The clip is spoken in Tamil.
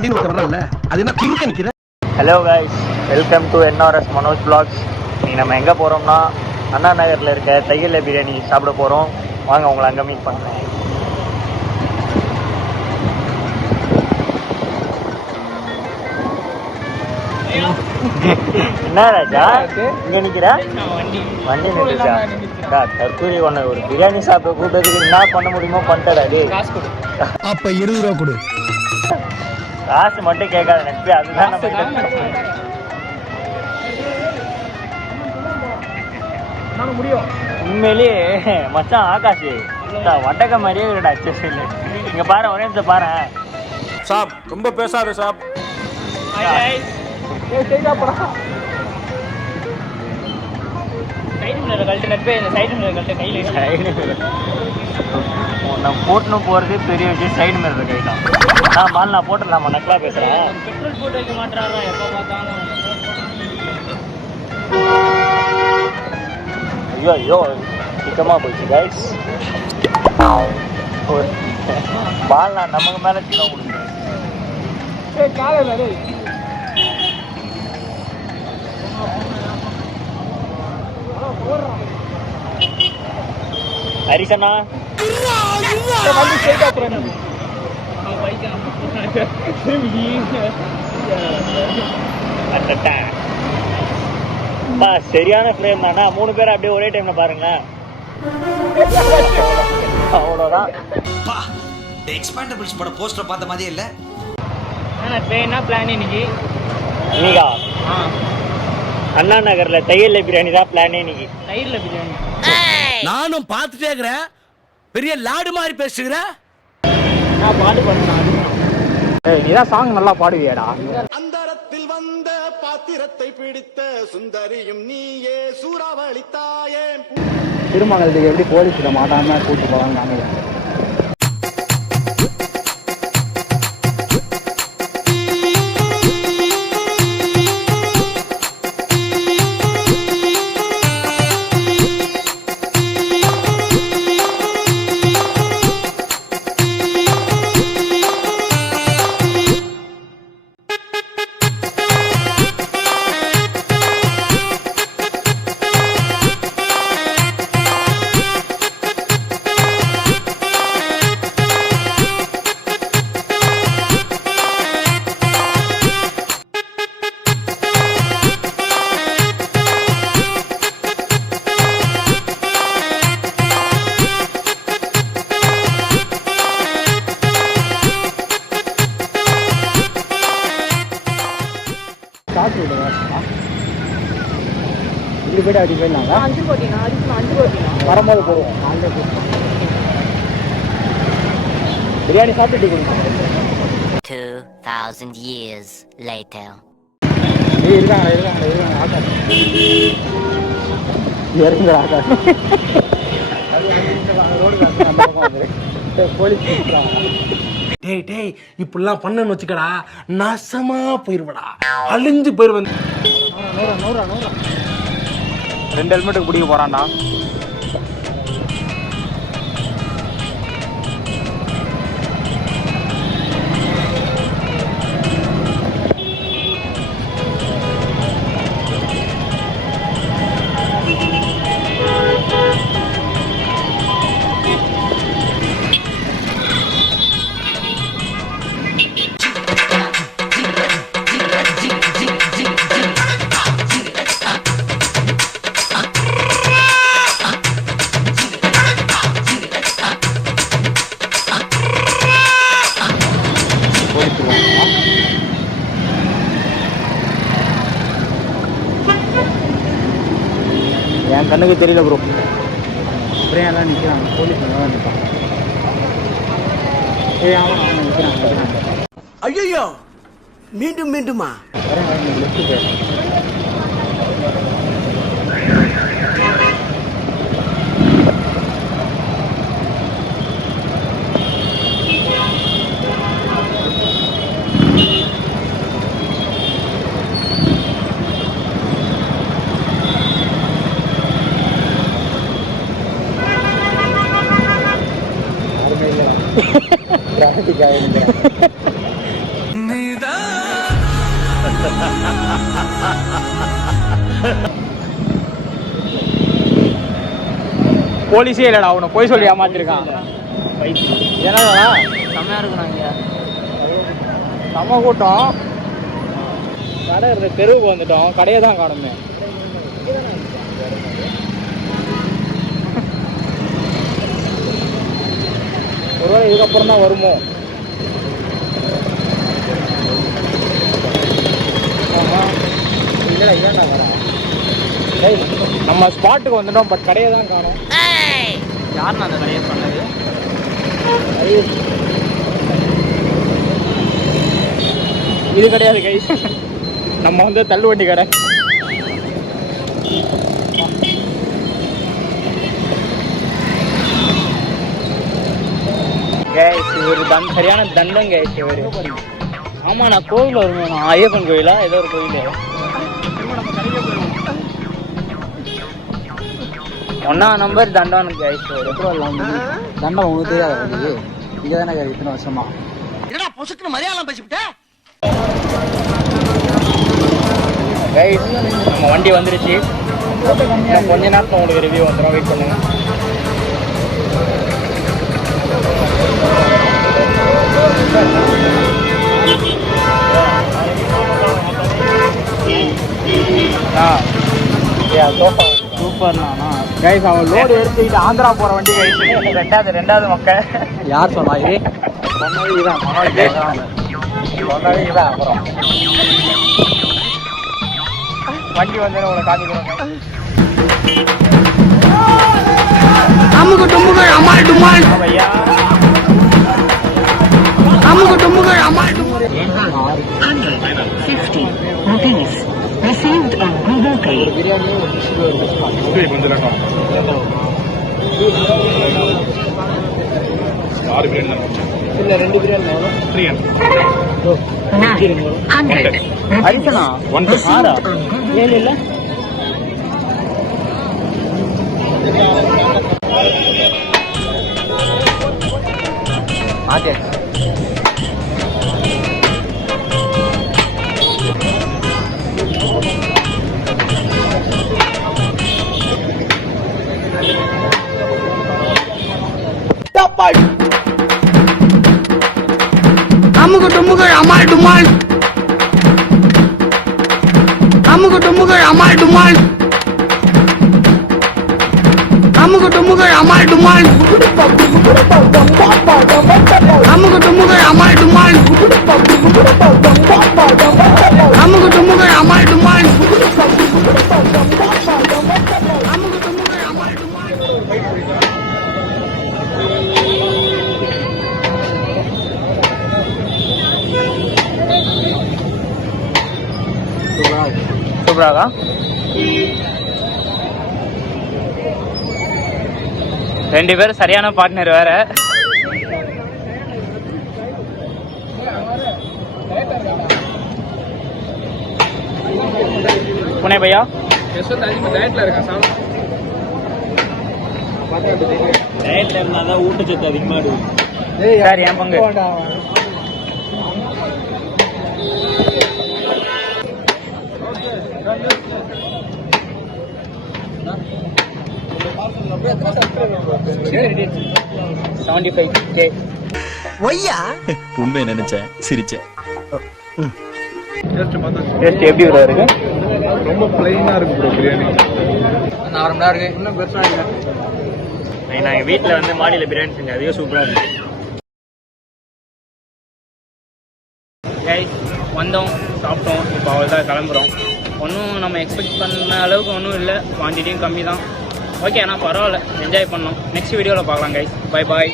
பாண்டின்னு ஒருத்தர் அது என்ன திங்க நிக்கிற. Hello guys, welcome to NRS Manoj vlogs. இன்னைக்கு நம்ம எங்கே போகிறோம்னா அண்ணா நகரில் இருக்க தையல்ல பிரியாணி சாப்பிட போகிறோம். வாங்க உங்களை அங்கே மீட் பண்ணுறேன். என்ன ராஜா இங்கே நிற்கிறா? வண்டி நிற்கிறா? கஸ்தூரி ஒன்று ஒரு பிரியாணி சாப்பிட கூப்பிட்டதுக்கு என்ன பண்ண முடியுமோ பண்ணிட்டாரு. அப்ப 20 ரூபா கொடு. காசு மட்டும் கேட்காத நட்பு, அதுதான் நம்ம முடியும். உண்மையிலேயே மச்சான் ஆகாஷ் வட்டக்க மாதிரியே இருக்குடா. இங்க பாரு, ஒரே நிமிஷம் பாரு. சாப் ரொம்ப பேசாரு சாப். போட்டுன்னு போறது பெரிய விஷயம். சைடு மிரர் கைட்டான். நான் மால் நான் போட்டுடலாமா? நக்கலா பேசுறேன். பெட்ரோல் போட்டு வைக்க மாட்டாரா எப்ப பார்த்தாலும். ஐயோ ஐயோ சிக்கமா போயிடுச்சு கைஸ். பால் நான் நமக்கு மேல சிக்கம் கொடுக்குறேன். ஹரிசனா சரியான ஃப்ரேம் தானா? 3 பேர் அப்படியே ஒரே டைம்ல பாருங்க. அவ்வளோதான். எக்ஸ்பாண்டபிள்ஸ் பட போஸ்டர் பார்த்த மாதிரியே இல்ல. என்ன பிளான் இன்னைக்கா? அண்ணா நகர்ல தையல்ல பிரியாணி தான் பிளானே இன்னைக்கு. தையல்ல பிரியாணி நானும் பார்த்துட்டே இருக்கிறேன். பெரிய லாடு மாதிரி பேசுகிறேன். நான் பாட்டு பண்ணேன். நீதான் சாங் நல்லா பாடுவியாடா. அந்தரத்தில் வந்த பாத்திரத்தை பிடித்த சுந்தரியும் நீயே சூறாவளித்தாயே. திருமணத்துக்கு எப்படி போலீஸ்ல மாட்டாம கூட்டு போவாங்க. இப்படி போய்ட்டு அப்படி போயிடலாங்க. 5 கோட்டினா வரும்போது போடுவோம். பிரியாணி சாப்பிட்டு கொடுங்க. 2000 years later. இருக்காங்க ஆகாஷ் இறங்குற ஆகாஷ் போலீஸ். டேய் இப்படிலாம் பண்ணன்னு வச்சுக்கடா, நாசமா போயிருவடா, அழிஞ்சு போயிருவேன். 2 ஹெல்மெட்டுக்கு பிடிக்க போறான்டா. என் கண்ணுக்கு தெரியல ப்ரோ. அப்படியே தான் நிற்கிறாங்க. போலீஸ் தான் நிற்பாங்க. அவன் நிற்கிறாங்க. ஐயோ மீண்டுமா லிஃப்ட் போயிடும். நீ போலீஸே இல்லடா, அவனை போய் சொல்லி ஏமாத்திருக்கான். என்னடா செம்மையா இருக்கணும் இங்க. நம்ம கூட்டம் கடை இருந்த தெருவுக்கு வந்துட்டோம், கடையை தான் காணுமே. ஒருவேளை இதுக்கப்புறம் தான் வருமோ? இல்லை இதான்டா வரேன். நம்ம ஸ்பாட்டுக்கு வந்துட்டோம், பட் கடையை தான் காணும். யாருன்னு அந்த கடையை சொன்னது? இது கிடையாது கை, நம்ம வந்து தள்ளுவண்டி கடை. கேஸ் இவர் சரியான தண்டம் கேஸ் இவர். ஆமா, நான் கோவில் வருவேன். நான் ஐயப்பன் கோயிலா ஏதோ ஒரு கோயில். ஒன்னா நம்பர் தண்டம் கேஸ். தண்டம் உங்களுக்கு தெரியாது, இங்கே தானே இத்தனை வருஷமா. என்னடா பொசுக்குன்னு மலையாளம் பேசிவிட்ட? கைஸ் நம்ம வண்டி வந்துருச்சு. இன்னும் கொஞ்ச நேரத்தில் உங்களுக்கு ரிவ்யூ வந்துடும், வெயிட் பண்ணுங்க. சூப்பர்ண்ணா. கைஸ் அவன் லோடு எடுத்துக்கிட்டு ஆந்திரா போகிற வண்டி கைஸ். ரெண்டாவது மக்கள் யார் சொன்னா இது? சொன்னது இதுதான், சொன்னது இதுதான். அப்புறம் வண்டி வந்து உங்களை காமிக்கிறோம். அமுகு டுமுகள் அமால் டுமால், ஐயா அமுகு டுமுகள் அமால் டுமால். 150 rupees received on Google Pay. இல்லை 2 பிரியாணி 900 அடிச்சனா 6 7 இல்லை. ஆச்சே அமுகு டுமுகள் அமால் டுமால், அமுகு டுமுகள் அமால் டுமால், அமுகு டுமுகள் அமால் டுமால், அமுகு டுமுகள் அமால் டுமால், அமுகு டுமுகள் அமால் டுமால், அமுகு டுமுகள் அமால் டுமால். சூப்பராக 2 பேரும் சரியான பார்ட்னர் வேற. புனே பையா டயட்ல இருந்தாதான் ஊட்டச்சத்து அதிகமா இருக்கும். சார் என் பங்கு உண்மை நினைச்சேன், சிரிச்சேன். எப்படி இருக்கு? ரொம்ப பிளைனா இருக்கு ப்ரோ பிரியாணி. நார்மலா இருக்கு, இன்னும் பெருசா இருக்கு. நான் எங்கள் வீட்டில் வந்து மாடியில் பிரியாணி செஞ்சேன், அதுவே சூப்பராக இருக்கு. கைஸ் வந்தோம், சாப்பிட்டோம், இப்போ அவள் தான் கிளம்புறோம். ஒன்றும் நம்ம எக்ஸ்பெக்ட் பண்ண அளவுக்கு ஒன்றும் இல்லை, குவான்டிட்டியும் கம்மி தான். ஓகே, ஆனால் பரவாயில்ல, என்ஜாய் பண்ணோம். நெக்ஸ்ட் வீடியோவில் பார்க்கலாம் கைஸ். Bye bye.